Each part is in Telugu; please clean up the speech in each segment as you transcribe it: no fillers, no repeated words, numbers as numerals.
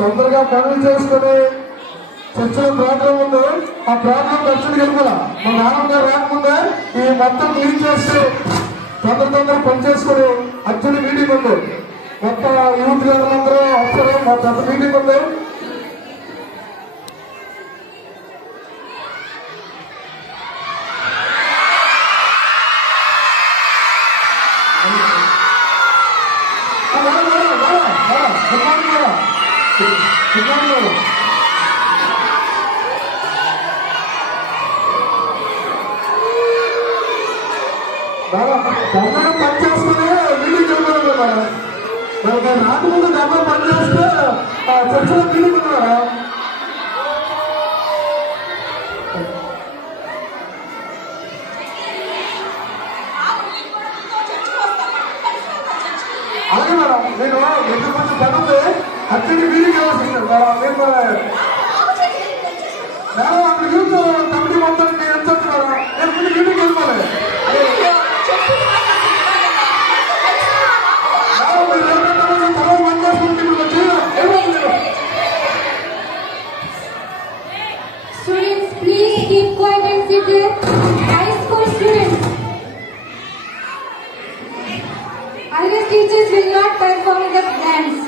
తొందరగా పనులు చేసుకుని చర్చలో ప్రాబ్లం ఉంది. ఆ ప్రాబ్లం దర్శనం వెళ్ళిపోలా. మా నాన్నగారు రాకముందే ఈ మొత్తం క్లీన్ చేసి తొందర పని చేసుకుని అర్జున్ మీటింగ్ ఉంది. మొత్తం యూత్ గారులందరూ వస్తారు. మా పెద్ద మీటింగ్ ఉంది. తొందరగా పని చేసుకుని మీటింగ్ వెళ్ళిపోయారు కదా. రాకముందు డబ్బా పని చేస్తే చర్చలో మీటింగ్ ఉన్నారా? అలాగే మేడం, నేను ఎందుకు కొంచెం పని ఉంది అక్కడికి మీటింగ్ వెళ్ళాల్సింది మేడం. మేడం అక్కడ యూత్ కమిటీ మొత్తం నేను ఎంత వచ్చున్నారా? నేను ముందు మీటింగ్ వెళ్ళిపోవాలి. Students, please keep quiet and sit there. High school students. Other teachers will not perform the dance.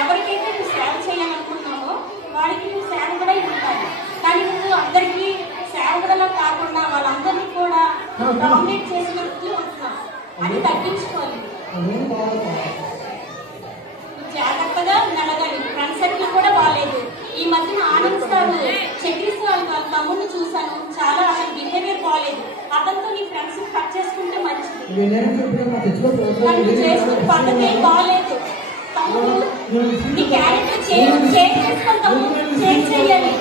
ఎవరికైతే నువ్వు సేవ చేయాలనుకుంటున్నావో వారికి నువ్వు సేవ కూడా ఇవ్వాలి. కానీ నువ్వు అందరికీ సేవ కూడా కాకుండా వాళ్ళందరినీ కూడా డామినేట్ చేసినట్టు వస్తున్నావు. అది తగ్గించుకోవాలి. జాగ్రత్తగా నడగాలి. ఫ్రెండ్ సర్కిల్ కూడా బాగాలేదు. ఈ మధ్యన ఆనంద్ సార్ చక్రీస్ వాళ్ళ తమ్ముడిని చూశాను. చాలా అతని బిహేవియర్ బాగాలేదు. అతనితో నీ ఫ్రెండ్స్ కట్ చేసుకుంటే మంచిది. చేసుకునే పద్ధతి ఏం బాగాలేదు. తమ్ముడు నీ క్యారెక్టర్ చేంజ్ చేసుకొని తమ్ముడు చేంజ్ చేయాలి.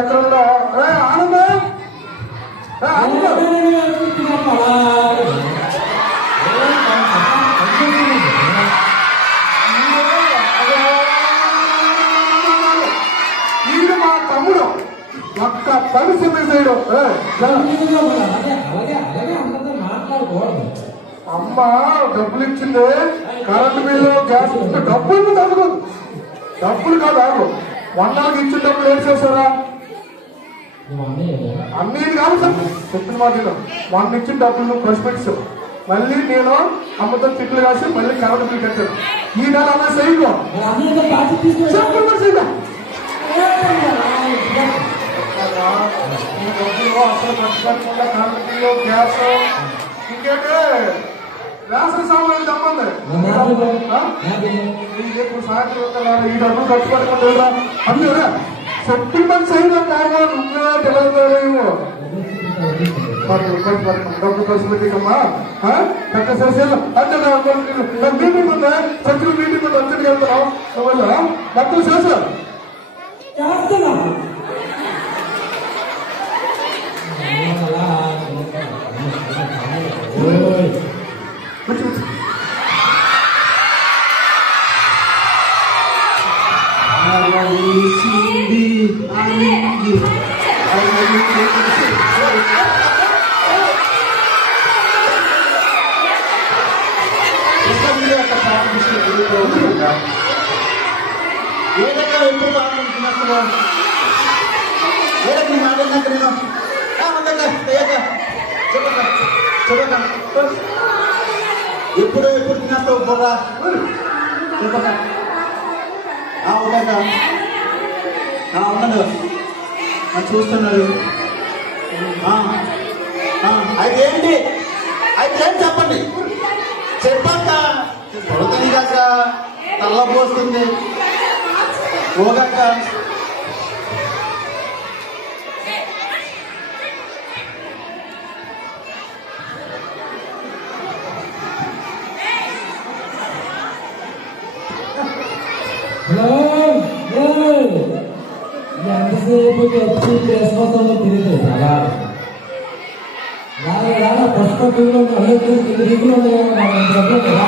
ఎక్కడ ఆనంద ఈడు మా తమ్ముడు ఒక్క పని సిద్ధం అమ్మ డబ్బులు ఇచ్చింది. కరెంటు బిల్లు, గ్యాస్ డబ్బులు తగ్గదు. డబ్బులు కాదు ఆగు. వంటలకు ఇచ్చిన డబ్బులు ఏం చేస్తారా? అన్నీ కాదు సార్ చెప్పిన మాట. వంట ఇచ్చిన డబ్బులు ఖర్చు పెట్టావు. మళ్ళీ నేను అమ్మతో తిట్లు కాసి మళ్ళీ కరెంటు బిల్లు కట్టాను. ఈ నెల అలా చేయకు అసలు ఖర్చుకోకుండా కరెంటు బిల్లు, గ్యాస్, ఇంకేంటే రేషన్ సామాన్లు తప్పండి. ఇప్పుడు సాయంత్రం ఈ డబ్బులు ఖర్చు పెట్టుకుంటా అందులో సెటిల్మెంట్ చేయడం బాగా నువ్వే తెలియదు. డబ్బు ఖర్చు పెట్టికమ్మా పెద్ద సోషల్ అంటే మీటింగ్ ఉందా? సచివులు మీటింగ్ ఉంది. అర్జెంట్గా వెళ్తున్నాం. నువ్వు డబ్బులు చేశారు ఏదైనా ఎప్పుడు బాగుంటున్నా ఏదైనా మాట్లాడినాక నేను ఎప్పుడు తినేస్తావు బొర్రా ఉండండి చూస్తున్నారు. అయితే ఏంటి చెప్పండి. చెప్పాక పడుతుంది కదా, తలనొప్పి వస్తుంది. ఓగక్క ఎంతసేపు వచ్చి చేసుకుంటుందో తెలియదు. రాగా ఫస్ట్ దిగులు అన్ని దిగులు ఉన్నాయి కదా.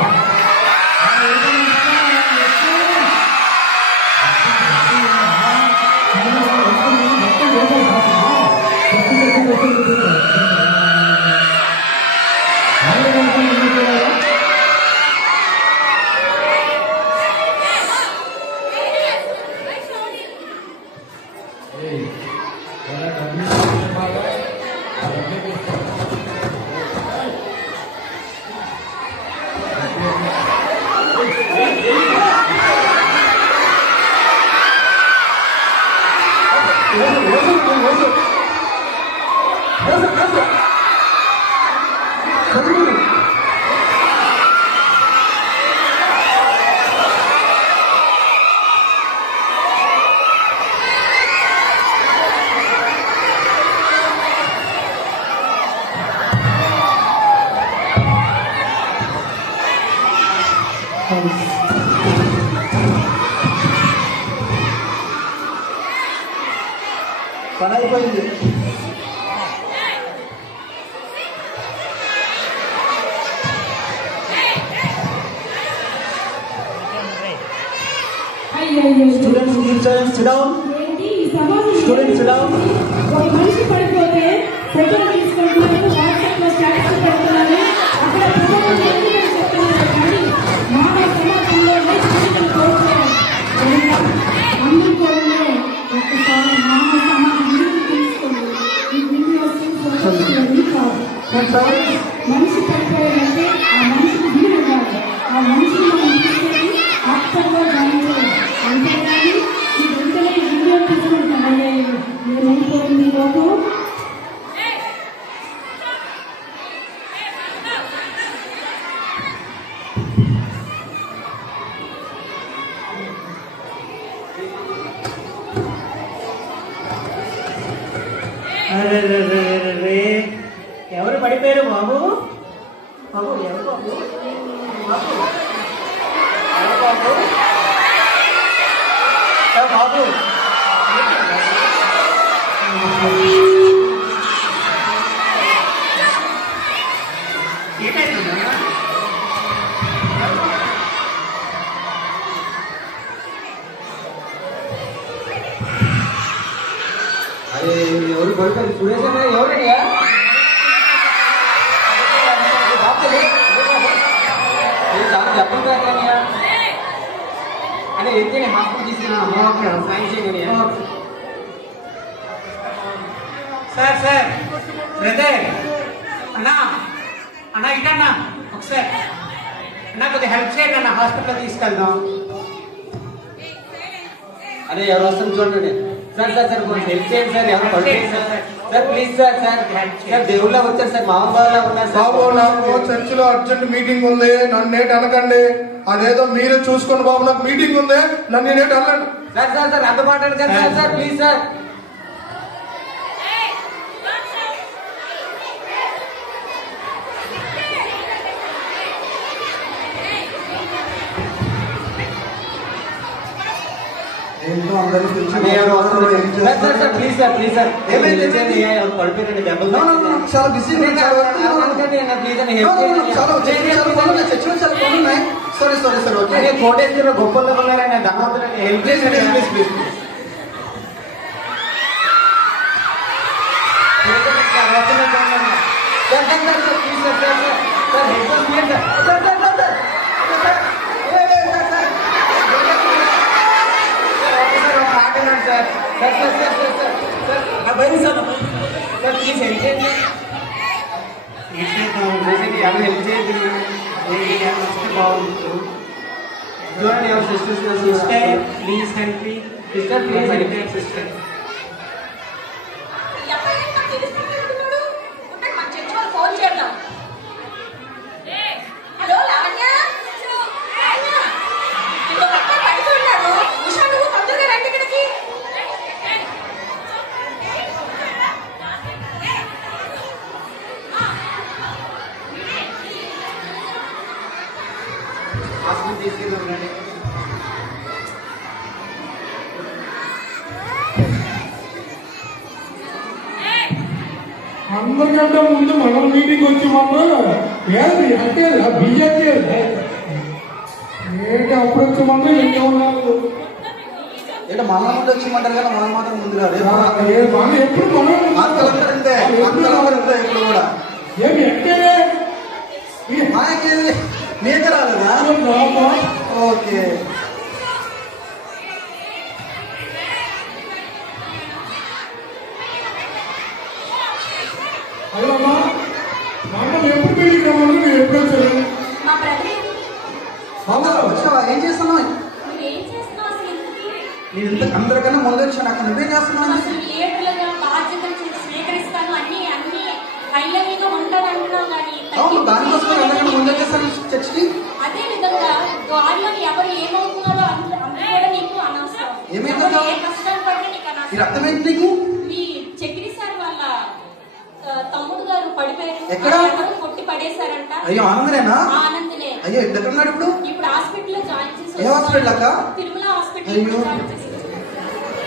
పని అయిపోయింది. ఒక మనిషి పడిపోతే ఫోటో తీసుకుంటున్నారు, వాట్సాప్ లో స్టేటస్ పెడుతున్నారు. అక్కడ ప్రభుత్వం చెప్తున్నారు కానీ మానవ సమాజంలో అందరూ కూడా ఒక్కసారి మానవ సమాజం తీసుకోండి. ఈ వీడియోస్ కాదు. మనిషి పడిపోయాడంటే ఆ మనిషికి వీలు కాదు. ఆ మనిషిని మనం తీసుకెళ్ళి ఆప్తంగా గమనించాలి. అంతేగాని ఈ వెంటనే వీడియో తీసుకుంటాం. ఏమైపోయింది లోపు ఎవరు పడిపోయారు బాబు? బాబు ఎవరు బాబు? బాబు ఎవరు బాబు? బాబు ఏమైందమ్మా? అరే ఎవరు పడిపోయి సురేష్ అన్న ఎవరయ్యా? చాలా చెప్పండి అదే ఎత్తే నేను హాస్పిటల్ తీసుకున్నాను. సాయం చేయగలి సార్ సార్ బ్రదర్ అన్నా అన్నా ఇటన్నా ఒకసారి అన్నా కొద్దిగా హెల్ప్ చేయండి అన్న, హాస్పిటల్ తీసుకెళ్దాం. అదే ఎవరు వస్తుంది చూడండి. సార్ సార్ సార్ కొంచెం హెల్ప్ చేయండి సార్. ఎవరు పడిపోయింది sir. Sir please sir. Sir దేవుళ్ళ వచ్చారు సార్. మామూలు ఉన్నారు బాబు. నాకు చర్చిలో అర్జెంట్ మీటింగ్ ఉంది, నన్ను నేటి అనకండి. అదేదో మీరే చూసుకోండి బాబు. నాకు మీటింగ్ ఉంది, నన్ను నేటి అనకండి. సార్. సార్ సార్ అంత మాట్లాడదు సార్. Sir please sir. ఏంటో అందరూ ప్లీజ్ సార్ ప్లీజ్ సార్. ఏమైంది? పడిపోయిందండి దెబ్బలు. చాలా బిజీ, చాలా సారీ సారీ సార్. ఓకే కోటేశ్వర గొప్పల్లో ఉన్నారని ధనవంతులని హెల్ప్ చేసి ప్లీజ్ ప్లీజ్ చూడండి ఎవరు sisters please help me. Sister please sister అందరికంటే ముందు మనం మీటింగ్ వచ్చి ఏది అంటే బిజెపి ఏంటి అప్పుడు వచ్చి ఎన్ని ఉన్నారు ఏంటో మన ముందు వచ్చిమంటారు కదా మనం మాత్రం ముందుగా మనం ఎప్పుడు మనం అంతే ఇప్పుడు కూడా ఏమి అంటే మాకేది మీకే రాలేదా ఓకే అయ్యమ్మా మమ్మల్ని ఎప్పుడు పెళ్లికి రమ్మని నువ్వు ఎప్పుడు వచ్చారు మా బ్రదర్ వచ్చావా ఏం చేస్తున్నావు నువ్వేం చేస్తున్నావు అసలు ఇంతకీ? నేను ఇంత అందరికన్నా మొదలు వచ్చాను అక్కడ నువ్వేం చేస్తున్నావు అసలు లీడర్లుగా బాధ్యతలు స్వీకరిస్తాను అన్ని హైల మీద ఉంటాను అంటున్నావు కానీ అవును దానికోసం అందరికన్నా ముందు వచ్చేస్తాను చర్చికి అదే విధంగా దారిలో ఎవరు ఏమవుతున్నారో అందరూ కూడా నీకు అనవసరం. ఏమైందో? ఏ కష్టాలు పడితే నీకు ఈ అనవసరం. రక్తమేంటి నీకు మీ చక్రి సార్ వాళ్ళ తమ్ముడు గారు పడిపోయారు. ఎక్కడ? ఎవరు కొట్టి పడేశారంట. అయ్యో ఆనందనేనా ఆనందనే. అయ్యో ఎక్కడున్నాడు ఇప్పుడు ఇప్పుడు హాస్పిటల్లో జాయిన్ చేసి ఏ హాస్పిటల్ అక్క తిరుమల హాస్పిటల్ అయ్యో. జాయిన్ చేసి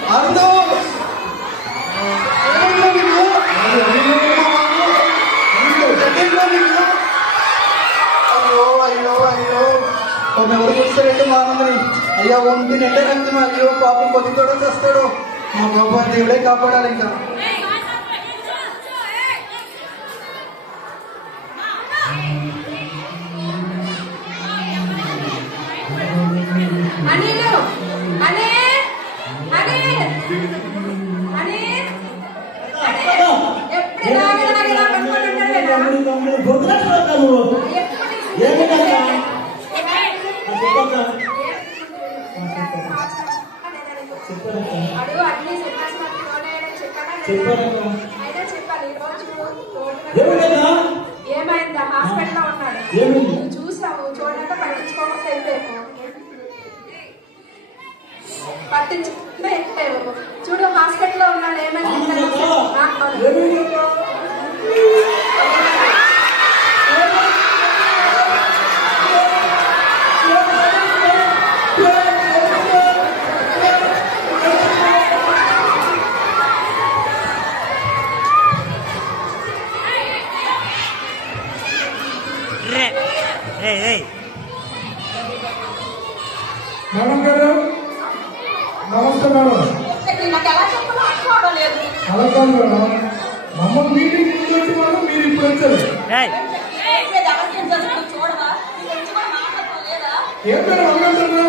ఆనందం అయ్యో అయ్యో అయ్యో ఎవరు చూస్తారంటే మా ఆనందని అయ్యా ఒంటి నిండా రక్తం అయ్యో పాపం కొద్దితోడో చేస్తాడు మా బాబా దేవుడే కాపాడాలి ఇంకా అనిలు అనే అనే అనే ఎప్పుడు ఇలా పట్టుకుంటున్నాడు అడుగు అట్లీస్ట్ అయితే చెప్పాలి ఏమైందా హాస్పిటల్లో ఉన్నాడు చూసావు చూడంటే పట్టించుకోకుండా వెళ్ళిపోయావు పట్టించుకుంటే వెళ్ళిపోయావు చూడు హాస్పిటల్లో ఉన్నాడు ఏమైంది మేడం గారు నమస్తే మేడం నాకు ఎలా చెప్పాలో అనుకోవడం లేదు అలా కాదు మేడం మమ్మల్ని మీటింగ్ ముందు వచ్చి మీరు ఇప్పుడు వచ్చారు చూడవా లేదా ఏం మేడం అడగంటారు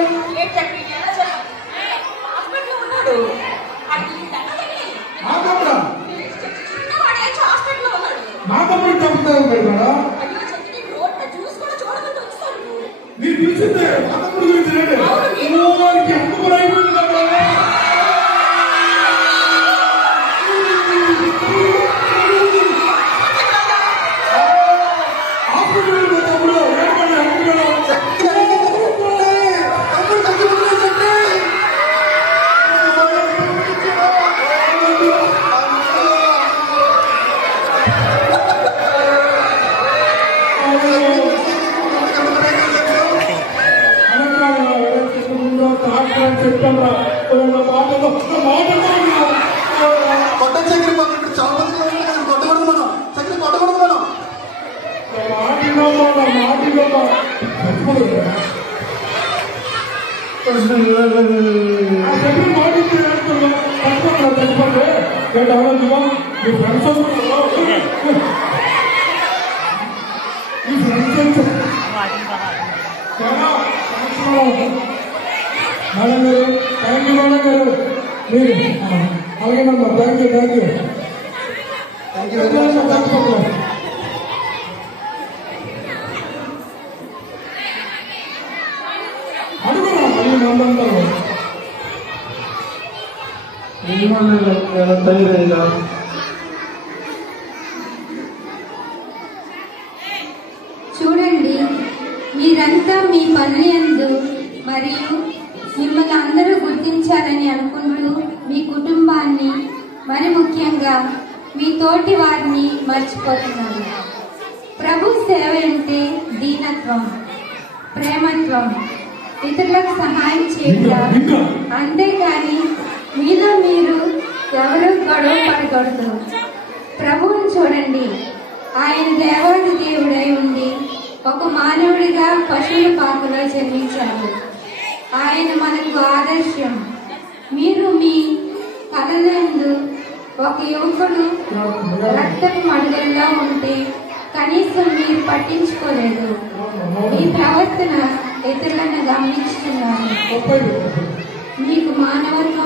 హాస్పిటల్ ఉన్నాడు మా తమ్ముడా హాస్పిటల్లో ఉన్నాడు మా తమ్ముడు చెప్తారు మేడం అయ్యో చెప్పి రోడ్ జ్యూస్ కూడా చూడకుండా వచ్చారు మీరు పిలిచిందే మా తమ్ముడు గురించి ఎంత కూడా అయిపోయింది కదా కొట్ట చక్రి ఇప్పుడు చాలా మంది కొట్టకూడదు మనం చక్రి కొట్టకూడదు మనం మేడం గారు థ్యాంక్ యూ మేడం గారు మీరు అలాగేనమ్మా thank you thank you very much అడుగురా మళ్ళీ మందంటారు తయారైనా చూడండి మీరంతా మీ పనుల యందు మరియు మిమ్మల్ని అందరూ గుర్తించాలని అనుకుంటూ మీ కుటుంబాన్ని మరి ముఖ్యంగా మీ తోటి వారిని మర్చిపోతున్నారు. ప్రభు సేవ అంటే దీనత్వం, ప్రేమత్వం, ఇతరులకు సహాయం చేయడం. అంతేకాని మీలో మీరు ఎవరు గొడవ పడకూడదు. ప్రభువుని చూడండి. ఆయన దేవాది దేవుడై ఉండి ఒక మానవుడిగా పశువుల పాకలో జన్మించారు. ఆయన మనకు ఆదర్శం. మీరు మీ కలలందు ఒక యువకుడు రక్తపు మడుగల్లో ఉంటే కనీసం మీరు పట్టించుకోలేదు. మీ ప్రవర్తన ఇతరులను గమనించుతున్నారు. మీకు మానవత్వం